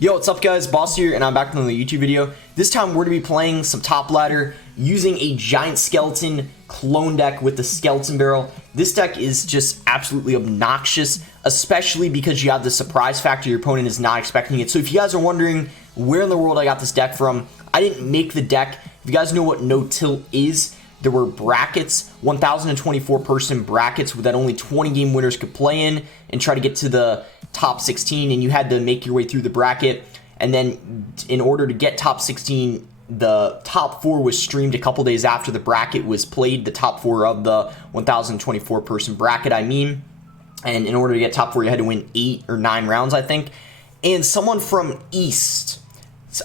Yo, what's up guys, Boss here, and I'm back with another YouTube video. This time we're going to be playing some top ladder using a giant skeleton clone deck with the skeleton barrel. This deck is just absolutely obnoxious, especially because you have the surprise factor. Your opponent is not expecting it. So if you guys are wondering where in the world I got this deck from, I didn't make the deck. If you guys know what no tilt is, there were brackets, 1,024 person brackets that only 20 game winners could play in and try to get to the top 16, and you had to make your way through the bracket. And then in order to get top 16, the top 4 was streamed a couple days after the bracket was played, the top 4 of the 1,024 person bracket, I mean. And in order to get top 4, you had to win 8 or 9 rounds, I think. And someone from East,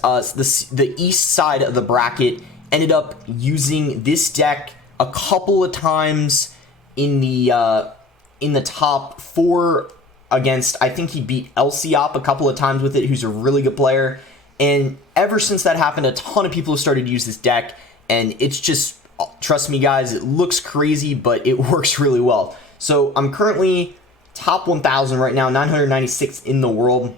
the East side of the bracket, ended up using this deck a couple of times in the top 4 against, I think he beat Elixir a couple of times with it, who's a really good player. And ever since that happened, a ton of people have started to use this deck, and it's just, trust me guys, it looks crazy, but it works really well. So I'm currently top 1,000 right now, 996 in the world.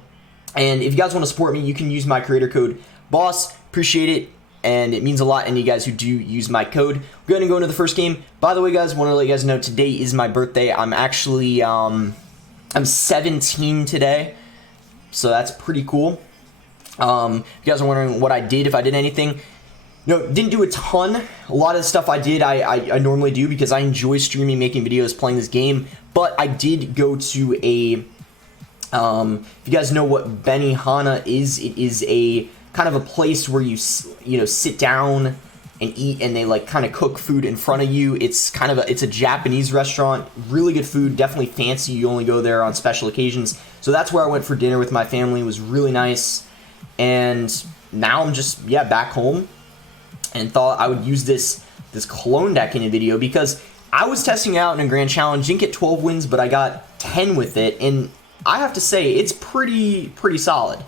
And if you guys want to support me, you can use my creator code BOSS. Appreciate it. And it means a lot, and you guys who do use my code. We're going to go into the first game. By the way, guys, want to let you guys know today is my birthday. I'm actually, I'm 17 today, so that's pretty cool. If you guys are wondering what I did, if I did anything, no, didn't do a ton. A lot of the stuff I did, I normally do because I enjoy streaming, making videos, playing this game. But I did go to a, if you guys know what Benihana is, it is a kind of a place where you know, sit down and eat, and they like kind of cook food in front of you. It's kind of it's a Japanese restaurant, really good food, definitely fancy. You only go there on special occasions. So that's where I went for dinner with my family. It was really nice. And now I'm just, yeah, back home, and thought I would use this clone deck in a video because I was testing it out in a grand challenge, didn't get 12 wins, but I got 10 with it, and I have to say it's pretty solid.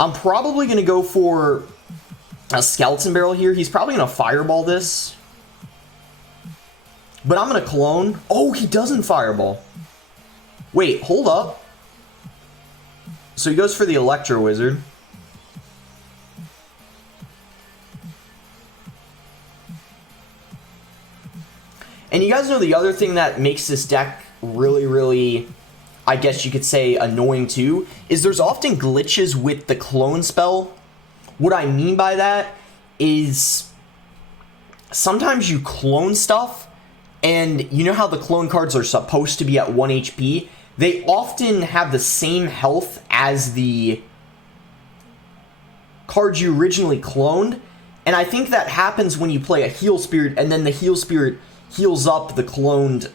I'm probably going to go for a skeleton barrel here. He's probably going to fireball this. But I'm going to clone. Oh, he doesn't fireball. Wait, hold up. So he goes for the Electro Wizard. And you guys know the other thing that makes this deck really, I guess you could say, annoying too, is there's often glitches with the clone spell. What I mean by that is sometimes you clone stuff, and you know how the clone cards are supposed to be at 1 HP? They often have the same health as the cards you originally cloned, and I think that happens when you play a heal spirit, and then the heal spirit heals up the cloned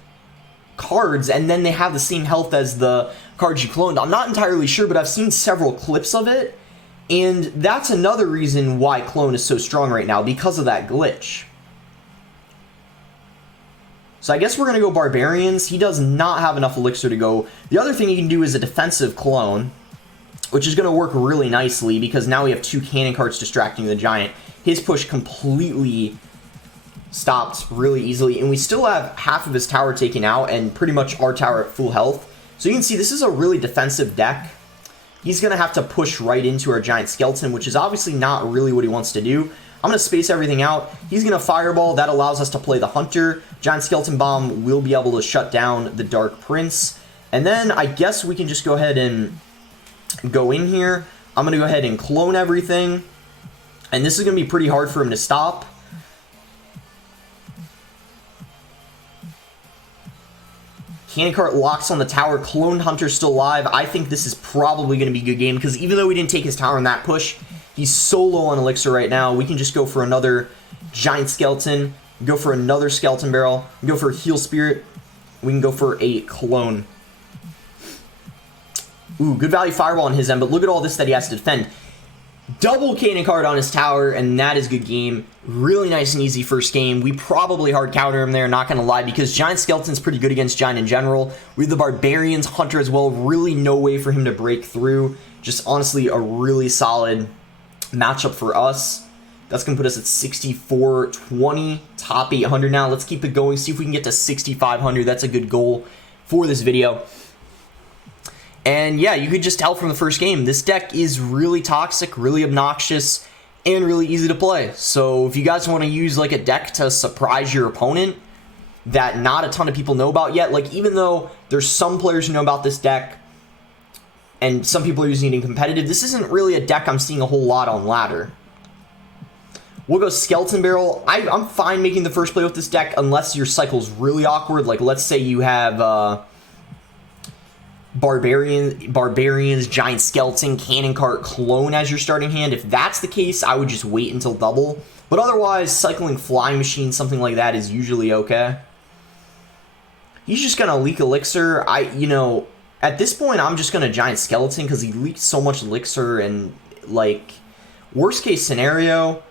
cards, and then they have the same health as the cards you cloned. I'm not entirely sure, but I've seen several clips of it, and that's another reason why clone is so strong right now, because of that glitch. So I guess we're going to go Barbarians. He does not have enough elixir to go. The other thing you can do is a defensive clone, which is going to work really nicely because now we have 2 cannon cards distracting the giant. His push completely stopped really easily, and we still have half of his tower taken out and pretty much our tower at full health. So you can see this is a really defensive deck. He's going to have to push right into our giant skeleton, which is obviously not really what he wants to do. I'm going to space everything out. He's going to fireball. That allows us to play the hunter. Giant skeleton bomb will be able to shut down the dark prince. And then I guess we can just go ahead and go in here. I'm going to go ahead and clone everything, and this is going to be pretty hard for him to stop. Cannon cart locks on the tower. Clone Hunter's still alive. I think this is probably going to be a good game because even though we didn't take his tower in that push, he's so low on elixir right now. We can just go for another giant skeleton, go for another skeleton barrel, go for a heal spirit. We can go for a clone. Ooh, good value fireball on his end, but look at all this that he has to defend. Double cannon card on his tower, and that is a good game. Really nice and easy first game. We probably hard counter him there, not going to lie, because Giant Skeleton's pretty good against Giant in general. We have the Barbarians, Hunter as well. Really no way for him to break through. Just honestly a really solid matchup for us. That's going to put us at 6420, top 800 now. Let's keep it going, see if we can get to 6500. That's a good goal for this video. And yeah, you could just tell from the first game, this deck is really toxic, really obnoxious, and really easy to play. So if you guys want to use like a deck to surprise your opponent that not a ton of people know about yet, like even though there's some players who know about this deck and some people are using it in competitive, this isn't really a deck I'm seeing a whole lot on ladder. We'll go Skeleton Barrel. I'm fine making the first play with this deck unless your cycle's really awkward. Like let's say you have Barbarians, Giant Skeleton, Cannon Cart, Clone as your starting hand. If that's the case, I would just wait until double. But otherwise, cycling Flying Machine, something like that, is usually okay. He's just going to leak Elixir. At this point, I'm just going to Giant Skeleton because he leaked so much Elixir and, like, worst case scenario,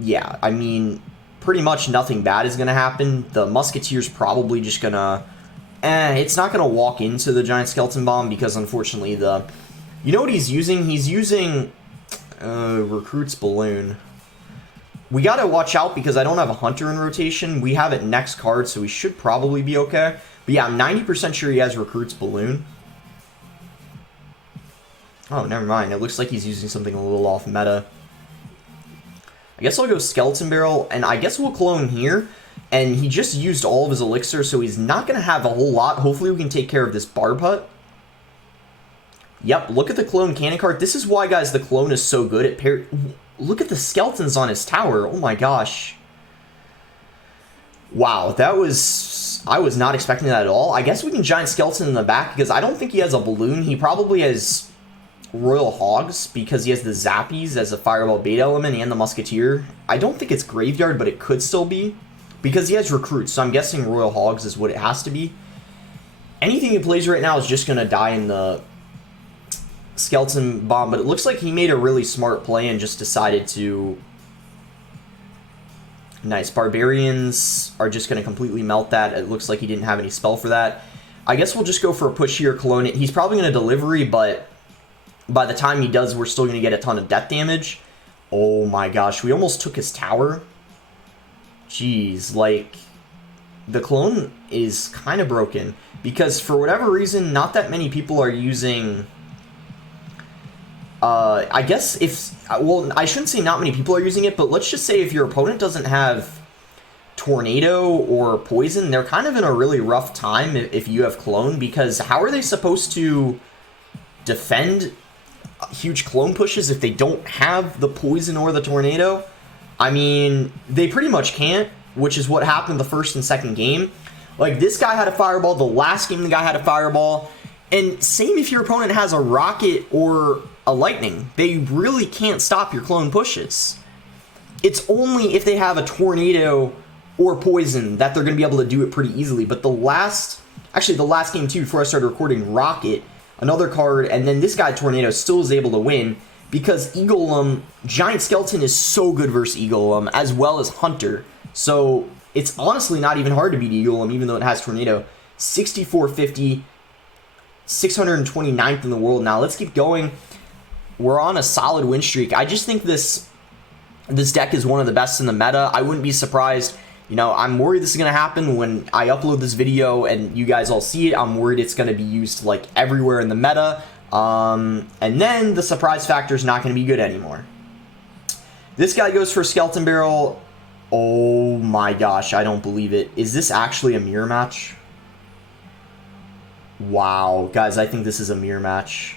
yeah, I mean, pretty much nothing bad is going to happen. The Musketeer's probably just going to... it's not going to walk into the Giant Skeleton Bomb because, unfortunately, you know what he's using? He's using Recruit's Balloon. We got to watch out because I don't have a Hunter in rotation. We have it next card, so we should probably be okay. But yeah, I'm 90% sure he has Recruit's Balloon. Oh, never mind. It looks like he's using something a little off meta. I guess I'll go Skeleton Barrel, and I guess we'll clone here. And he just used all of his Elixir, so he's not going to have a whole lot. Hopefully we can take care of this Barb Hut. Yep, look at the Clone Cannon Cart. This is why, guys, the Clone is so good at look at the skeletons on his tower. Oh my gosh. Wow, that was... I was not expecting that at all. I guess we can Giant Skeleton in the back because I don't think he has a Balloon. He probably has Royal Hogs because he has the Zappies as a Fireball Beta element and the Musketeer. I don't think it's Graveyard, but it could still be. Because he has Recruits, so I'm guessing Royal Hogs is what it has to be. Anything he plays right now is just going to die in the Skeleton Bomb, but it looks like he made a really smart play and just decided to... Nice. Barbarians are just going to completely melt that. It looks like he didn't have any spell for that. I guess we'll just go for a push here, Clone it. He's probably going to delivery, but by the time he does, we're still going to get a ton of death damage. Oh my gosh, we almost took his tower. Jeez, like, the Clone is kind of broken. Because for whatever reason, not that many people are using... I guess if... Well, I shouldn't say not many people are using it, but let's just say if your opponent doesn't have Tornado or Poison, they're kind of in a really rough time if you have Clone, because how are they supposed to defend huge Clone pushes if they don't have the Poison or the Tornado? I mean, they pretty much can't, which is what happened the first and second game. Like, this guy had a Fireball, the last game the guy had a Fireball, and same if your opponent has a Rocket or a Lightning. They really can't stop your Clone pushes. It's only if they have a Tornado or Poison that they're going to be able to do it pretty easily. But the last game too, before I started recording, Rocket, another card, and then this guy Tornado still is able to win because Eagleum, Giant Skeleton is so good versus Eagleum, as well as Hunter. So it's honestly not even hard to beat Eagleum, even though it has Tornado. 6450, 629th in the world now. Let's keep going. We're on a solid win streak. I just think this deck is one of the best in the meta. I wouldn't be surprised. You know, I'm worried this is going to happen when I upload this video and you guys all see it. I'm worried it's going to be used like everywhere in the meta. And then the surprise factor is not going to be good anymore. This guy goes for Skeleton Barrel. Oh my gosh, I don't believe it. Is this actually a mirror match? Wow, guys, I think this is a mirror match.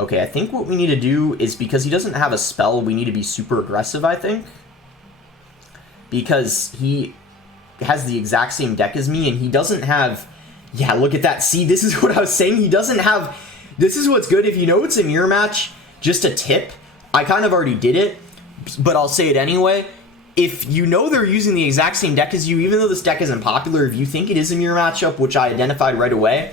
Okay, I think what we need to do is, because he doesn't have a spell, we need to be super aggressive, I think. Because he has the exact same deck as me, and he doesn't have... Yeah, look at that. See, this is what I was saying. He doesn't have... This is what's good. If you know it's a mirror match, just a tip. I kind of already did it, but I'll say it anyway. If you know they're using the exact same deck as you, even though this deck isn't popular, if you think it is a mirror matchup, which I identified right away...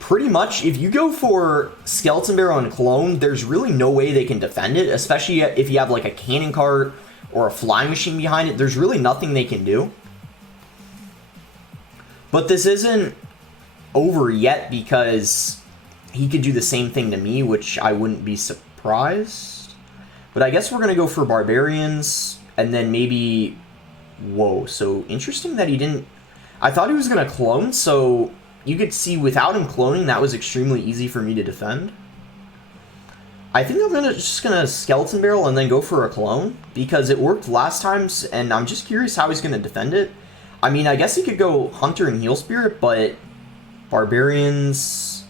Pretty much, if you go for Skeleton Barrel and Clone, there's really no way they can defend it, especially if you have like a Cannon Cart or a Flying Machine behind it. There's really nothing they can do. But this isn't over yet because he could do the same thing to me, which I wouldn't be surprised. But I guess we're going to go for Barbarians and then maybe Whoa, so interesting that he didn't... I thought he was going to clone, so you could see without him cloning, that was extremely easy for me to defend. I think I'm just gonna skeleton barrel and then go for a clone, because it worked last time, and I'm just curious how he's going to defend it. I mean, I guess he could go Hunter and Heal Spirit, but Barbarians...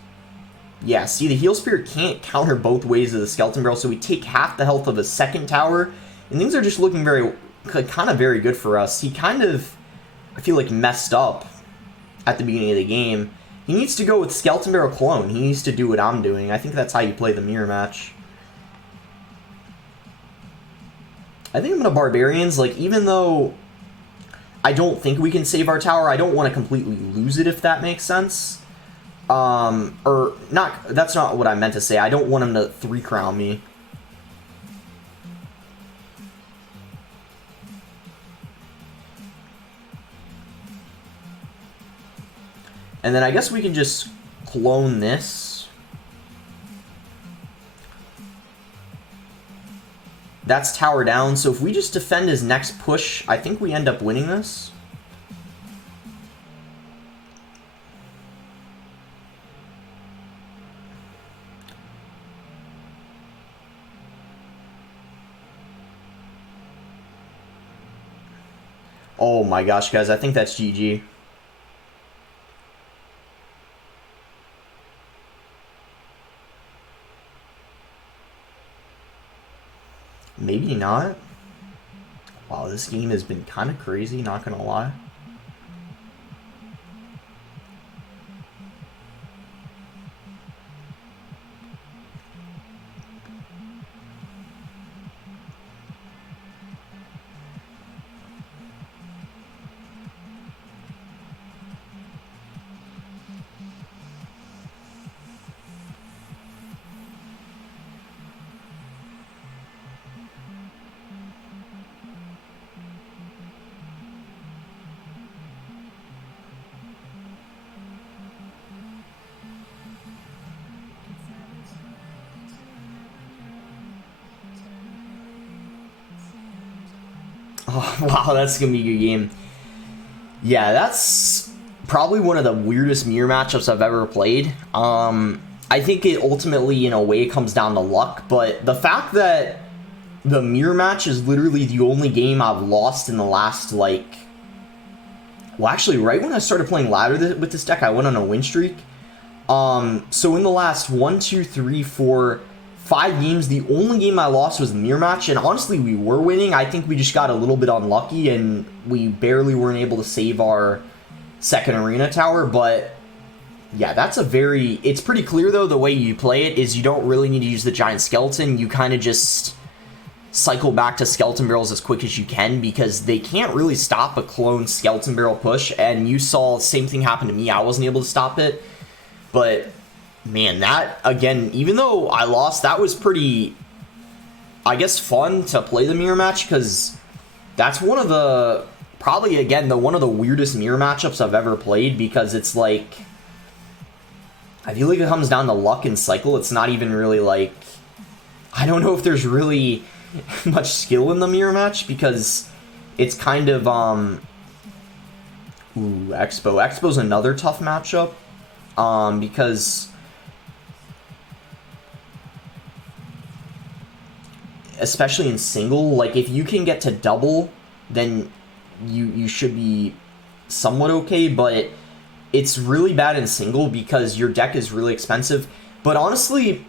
Yeah, see, the Heal Spirit can't counter both ways of the skeleton barrel, so we take half the health of a second tower, and things are just looking kind of very good for us. He kind of, I feel like, messed up at the beginning of the game. He needs to go with skeleton barrel clone. He needs to do what I'm doing. I think that's how you play the mirror match. I think I'm going to Barbarians, like, even though I don't think we can save our tower, I don't want to completely lose it, if that makes sense. Or, not, that's not what I meant to say. I don't want him to 3-crown me. And then I guess we can just clone this. That's tower down, so if we just defend his next push, I think we end up winning this. Oh my gosh, guys, I think that's GG. Maybe not. Wow, this game has been kind of crazy, not gonna lie. Oh, wow, that's going to be a good game. Yeah, that's probably one of the weirdest mirror matchups I've ever played. I think it ultimately, in a way, comes down to luck, but the fact that the mirror match is literally the only game I've lost in the last, like... Well, actually, right when I started playing ladder with this deck, I went on a win streak. So in the last 1, 2, 3, 4... 5 games, the only game I lost was the mirror match, and honestly, we were winning. I think we just got a little bit unlucky, and we barely weren't able to save our second arena tower, but yeah, that's a very... It's pretty clear, though, the way you play it is you don't really need to use the giant skeleton. You kind of just cycle back to skeleton barrels as quick as you can, because they can't really stop a clone skeleton barrel push, and you saw the same thing happen to me. I wasn't able to stop it, but... Man, that, again, even though I lost, that was pretty, I guess, fun to play the mirror match, because that's one of the, probably, again, one of the weirdest mirror matchups I've ever played, because it's like, I feel like it comes down to luck and cycle. It's not even really, like, I don't know if there's really much skill in the mirror match, because it's kind of, ooh, Expo. Expo's another tough matchup, because... especially in single, like, if you can get to double, then you should be somewhat okay, but it's really bad in single because your deck is really expensive. But honestly,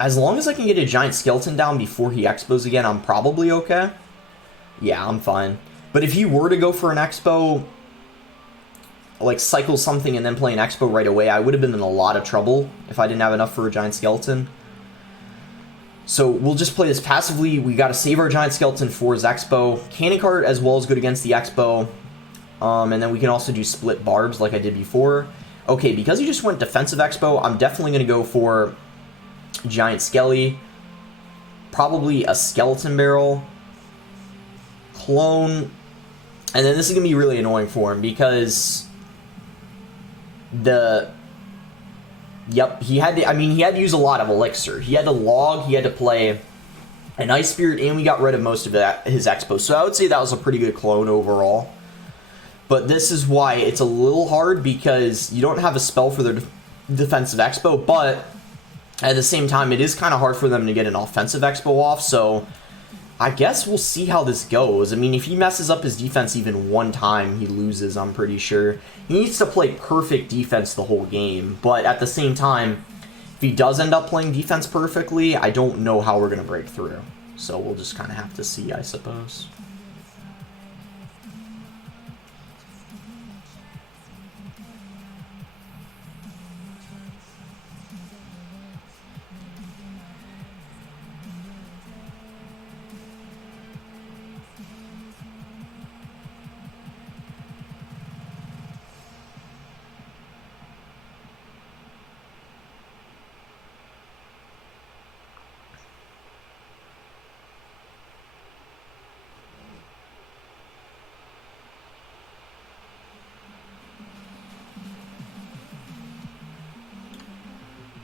as long as I can get a giant skeleton down before he expos again, I'm probably okay. Yeah, I'm fine. But if he were to go for an expo, like cycle something and then play an expo right away, I would have been in a lot of trouble if I didn't have enough for a giant skeleton. So we'll just play this passively. We got to save our giant skeleton for his expo. Cannon cart as well is good against the expo. And then we can also do split barbs like I did before. Okay, because he just went defensive expo, I'm definitely going to go for giant skelly. Probably a skeleton barrel. Clone. And then this is going to be really annoying for him because Yep, he had to, I mean, he had to use a lot of elixir. He had to log, he had to play an Ice Spirit, and we got rid of most of his Expo. So I would say that was a pretty good clone overall. But this is why it's a little hard, because you don't have a spell for their defensive Expo, but at the same time, it is kind of hard for them to get an offensive Expo off, so I guess we'll see how this goes. I mean, if he messes up his defense even one time, he loses, I'm pretty sure. He needs to play perfect defense the whole game, but at the same time, if he does end up playing defense perfectly, I don't know how we're going to break through. So we'll just kind of have to see, I suppose.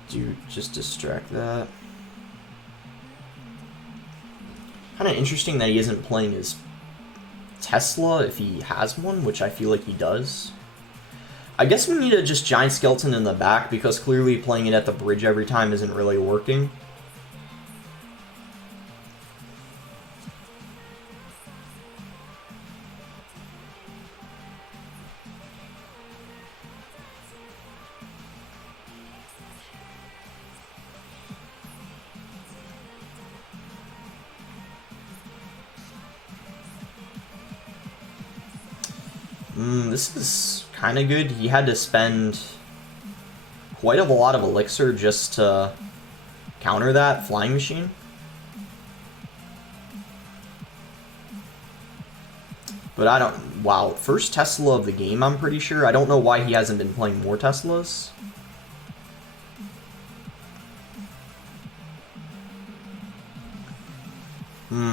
Dude, just distract that. Kind of interesting that he isn't playing his Tesla if he has one, which I feel like he does. I guess we need a just giant skeleton in the back, because clearly playing it at the bridge every time isn't really working. This is kind of good. He had to spend quite a lot of elixir just to counter that flying machine. But I don't... Wow, first Tesla of the game, I'm pretty sure. I don't know why he hasn't been playing more Teslas.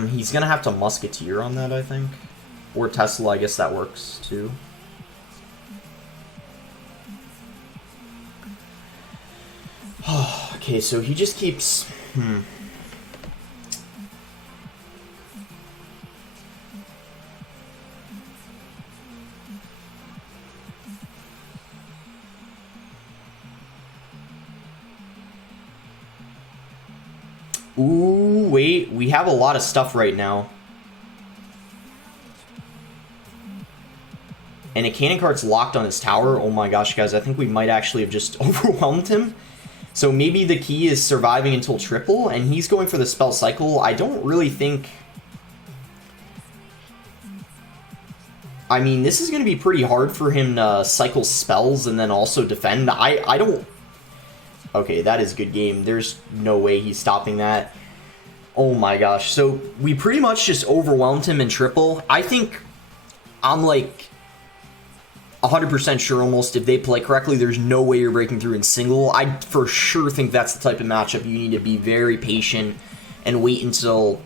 He's gonna have to Musketeer on that, I think. Or Tesla, I guess that works, too. Okay, so he just keeps... Ooh, wait, we have a lot of stuff right now. And a cannon cart's locked on his tower. Oh my gosh, guys, I think we might actually have just overwhelmed him. So maybe the key is surviving until triple, and he's going for the spell cycle. I don't really think... I mean, this is going to be pretty hard for him to cycle spells and then also defend. I don't... Okay, that is a good game. There's no way he's stopping that. Oh my gosh. So we pretty much just overwhelmed him in triple. I think I'm like 100% sure almost if they play correctly, there's no way you're breaking through in single. I for sure think that's the type of matchup you need to be very patient and wait until,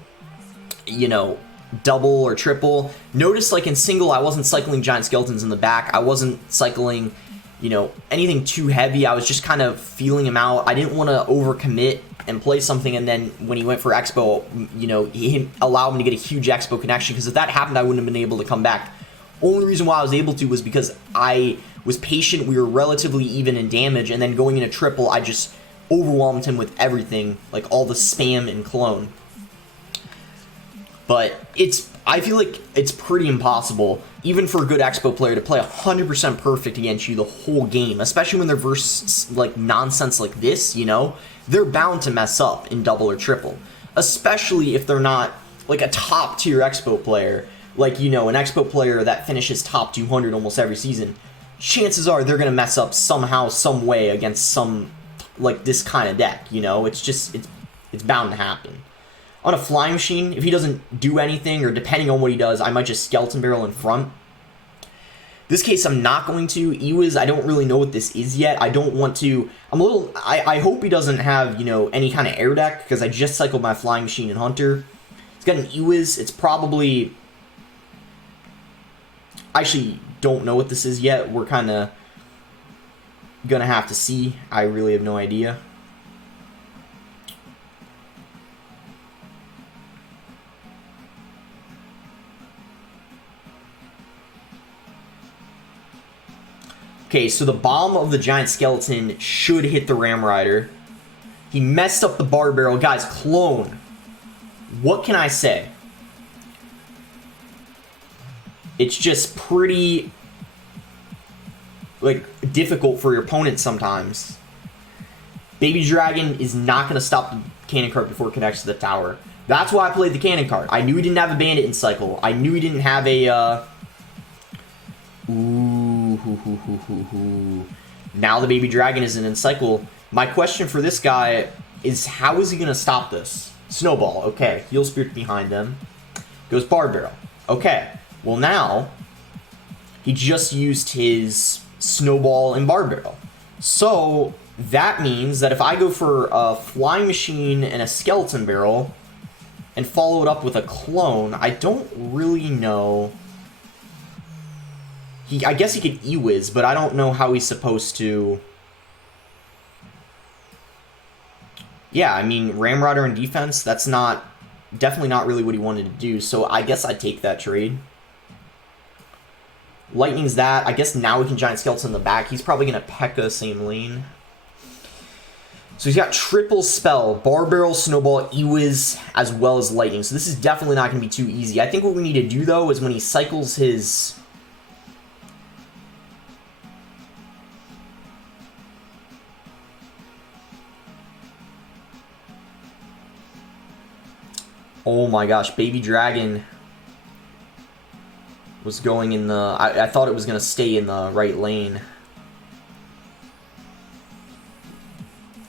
you know, double or triple. Notice, like, in single, I wasn't cycling giant skeletons in the back. I wasn't cycling, you know, anything too heavy. I was just kind of feeling him out. I didn't want to overcommit and play something, and then when he went for Expo, you know, he allowed him to get a huge Expo connection, because if that happened, I wouldn't have been able to come back. Only reason why I was able to was because I was patient. We were relatively even in damage, and then going into triple, I just overwhelmed him with everything, like all the spam and clone. But I feel like it's pretty impossible, even for a good Expo player, to play 100% perfect against you the whole game, especially when they're versus, like, nonsense like this, you know? They're bound to mess up in double or triple, especially if they're not, like, a top-tier Expo player, like, you know, an Expo player that finishes top 200 almost every season. Chances are they're going to mess up somehow, some way against some, like, this kind of deck, you know? It's just, it's bound to happen. On a flying machine, if he doesn't do anything, or depending on what he does, I might just skeleton barrel in front. This case, I'm not going to. Ewiz, I don't really know what this is yet. I don't want to. I hope he doesn't have, you know, any kind of air deck, because I just cycled my flying machine and hunter. It's got an Ewiz. It's probably... I actually don't know what this is yet. We're kind of gonna have to see. I really have no idea. Okay, so the bomb of the giant skeleton should hit the Ram Rider. He messed up the bar barrel. Guys, clone. What can I say? It's just pretty, like, difficult for your opponent sometimes. Baby Dragon is not going to stop the cannon cart before it connects to the tower. That's why I played the cannon cart. I knew he didn't have a bandit in cycle. I knew he didn't have a, Now the Baby Dragon isn't in cycle. My question for this guy is, how is he going to stop this? Snowball, okay. Heal Spirit behind them. Goes Bar Barrel. Okay. Well, now, he just used his Snowball and Bar Barrel. So, that means that if I go for a Flying Machine and a Skeleton Barrel, and follow it up with a Clone, I don't really know. I guess he could E-Wiz, but I don't know how he's supposed to. Yeah, I mean, Ram Rider in defense, that's definitely not really what he wanted to do, so I guess I'd take that trade. Lightning's that. I guess now we can Giant Skeleton in the back. He's probably going to P.E.K.K.A. same lane. So he's got triple spell, Bar Barrel, Snowball, E-Wiz, as well as Lightning. So this is definitely not going to be too easy. I think what we need to do, though, is when he cycles his... Oh my gosh, Baby Dragon was going in the... I thought it was going to stay in the right lane.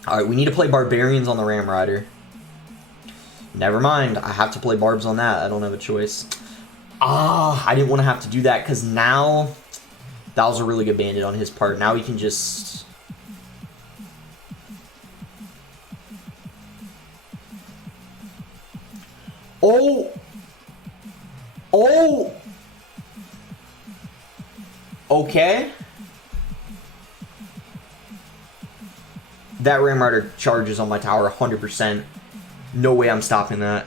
Alright, we need to play Barbarians on the Ram Rider. Never mind, I have to play Barbs on that. I don't have a choice. I didn't want to have to do that, because now... That was a really good bandit on his part. Now he can just... Oh! Oh! Okay. That Ram Rider charges on my tower 100%. No way I'm stopping that.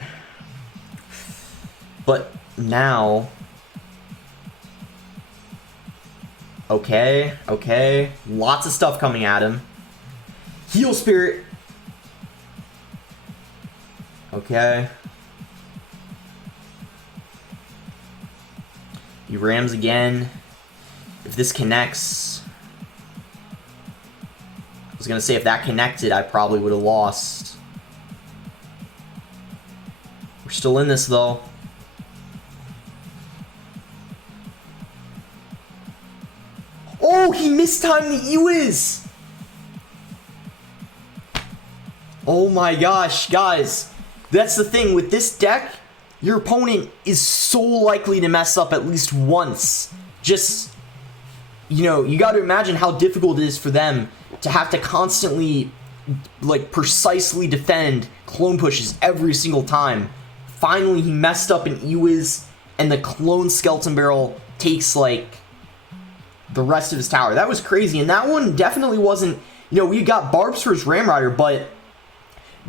But now... Okay, okay. Lots of stuff coming at him. Heal Spirit. Okay. He rams again. If this connects... I was going to say, if that connected, I probably would have lost. We're still in this, though. Oh, he mistimed the E-Wiz! Oh my gosh, guys. That's the thing. With this deck, your opponent is so likely to mess up at least once. Just, you know, you got to imagine how difficult it is for them to have to constantly, like, precisely defend clone pushes every single time. Finally, he messed up an E-Wiz, and the clone Skeleton Barrel takes, like, the rest of his tower. That was crazy, and that one definitely wasn't, you know, we got Barbs for his Ram Rider, but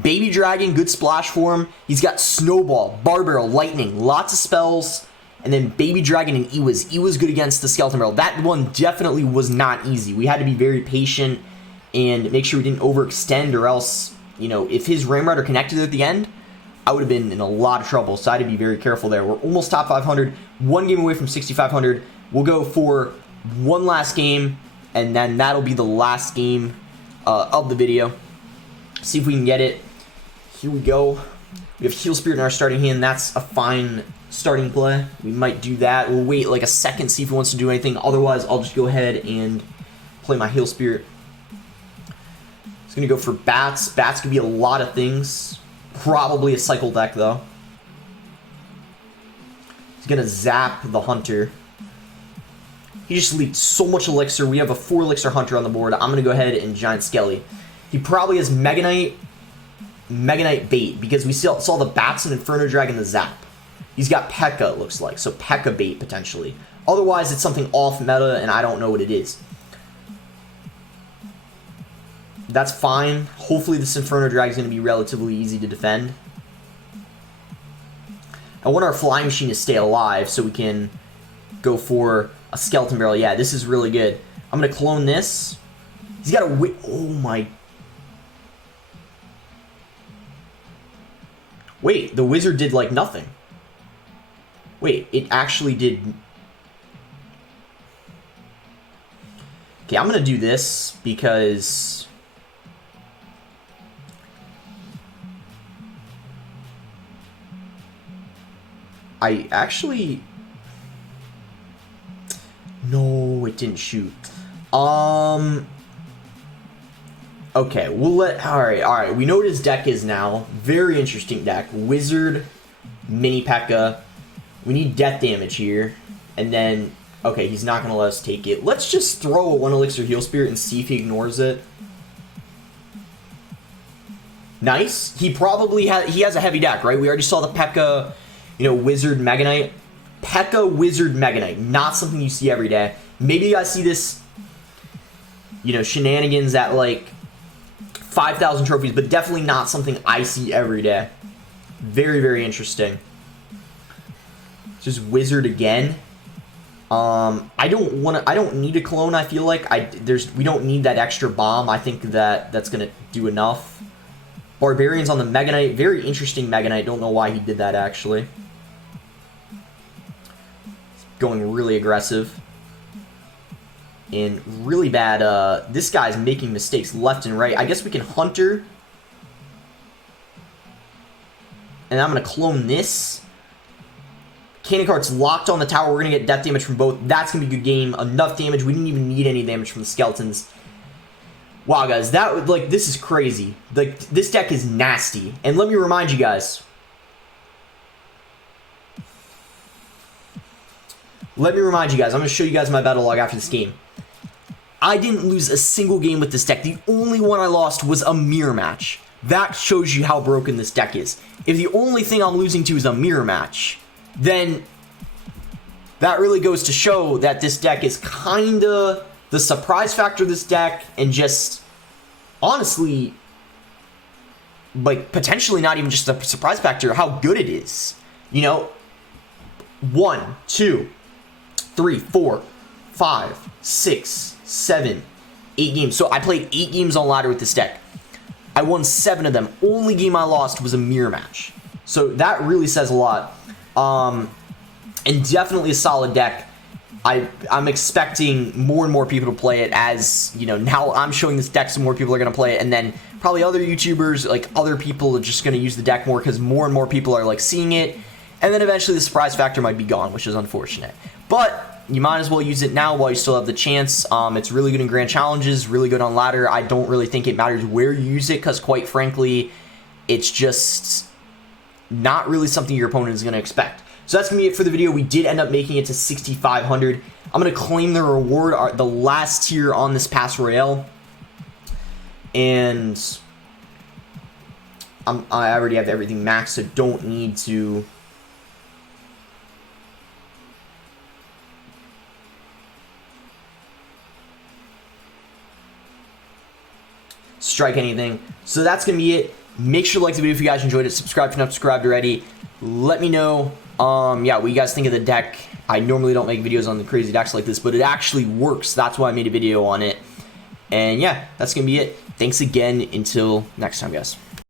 Baby Dragon, good splash for him. He's got Snowball, Bar Barrel, Lightning, lots of spells, and then Baby Dragon and E-Wiz. E-Wiz good against the Skeleton Barrel. That one definitely was not easy. We had to be very patient and make sure we didn't overextend, or else, you know, if his Ram Rider connected at the end, I would have been in a lot of trouble, so I had to be very careful there. We're almost top 500, one game away from 6,500. We'll go for one last game, and then that'll be the last game of the video. See if we can get it. Here we go. We have Heal Spirit in our starting hand. That's a fine starting play. We might do that. We'll wait like a second, see if he wants to do anything. Otherwise, I'll just go ahead and play my Heal Spirit. He's going to go for Bats. Bats could be a lot of things. Probably a cycle deck, though. He's going to zap the Hunter. He just leaked so much elixir. We have a 4 elixir Hunter on the board. I'm going to go ahead and Giant Skelly. He probably has Mega Knight bait, because we saw the Bats and Inferno Dragon the zap. He's got P.E.K.K.A. it looks like, so P.E.K.K.A. bait potentially. Otherwise, it's something off meta, and I don't know what it is. That's fine. Hopefully this Inferno Dragon is going to be relatively easy to defend. I want our Flying Machine to stay alive so we can go for a Skeleton Barrel. Yeah, this is really good. I'm gonna clone this. He's got a oh my. Wait, the wizard did like nothing. Wait, it actually did. Okay, I'm gonna do this because I actually, no, it didn't shoot. Okay, we'll let, all right, we know what his deck is now. Very interesting deck. Wizard, Mini P.E.K.K.A. We need death damage here. And then, okay, he's not going to let us take it. Let's just throw a 1 elixir heal spirit and see if he ignores it. Nice. He probably has a heavy deck, right? We already saw the P.E.K.K.A, you know, Wizard, Mega Knight. P.E.K.K.A, Wizard, Mega Knight. Not something you see every day. Maybe you guys see this, you know, shenanigans at like 5,000 trophies, but definitely not something I see every day. Very, very interesting. Just wizard again. I don't need a clone. I feel like we don't need that extra bomb. I think that's gonna do enough. Barbarians on the Mega Knight. Very interesting Mega Knight. Don't know why he did that actually. Going really aggressive. And really bad, this guy's making mistakes left and right. I guess we can Hunter. And I'm going to clone this. Cannon Cart's locked on the tower. We're going to get death damage from both. That's going to be a good game. Enough damage. We didn't even need any damage from the skeletons. Wow, guys. This is crazy. Like, this deck is nasty. And let me remind you guys. I'm going to show you guys my battle log after this game. I didn't lose a single game with this deck. The only one I lost was a mirror match. That shows you how broken this deck is. If the only thing I'm losing to is a mirror match, then that really goes to show that this deck is kinda the surprise factor of this deck, and just honestly, like, potentially not even just a surprise factor, how good it is. You know, 1, 2, 3, 4, 5, 6, 7, 8 games. So I played 8 games on ladder with this deck. I won 7 of them. Only game I lost was a mirror match. So that really says a lot. And definitely a solid deck. I'm expecting more and more people to play it, as, you know, now I'm showing this deck, so more people are going to play it, and then probably other YouTubers, like other people, are just going to use the deck more because more and more people are like seeing it, and then eventually the surprise factor might be gone, which is unfortunate. But you might as well use it now while you still have the chance. It's really good in grand challenges, really good on ladder. I don't really think it matters where you use it, because quite frankly, it's just not really something your opponent is going to expect. So that's going to be it for the video. We did end up making it to 6,500. I'm going to claim the reward, the last tier on this pass royale. And I already have everything maxed, so don't need to strike anything. So that's going to be it. Make sure to like the video if you guys enjoyed it. Subscribe if you're not subscribed already. Let me know, yeah, what you guys think of the deck. I normally don't make videos on the crazy decks like this, but it actually works. That's why I made a video on it. And yeah, that's going to be it. Thanks again. Until next time, guys.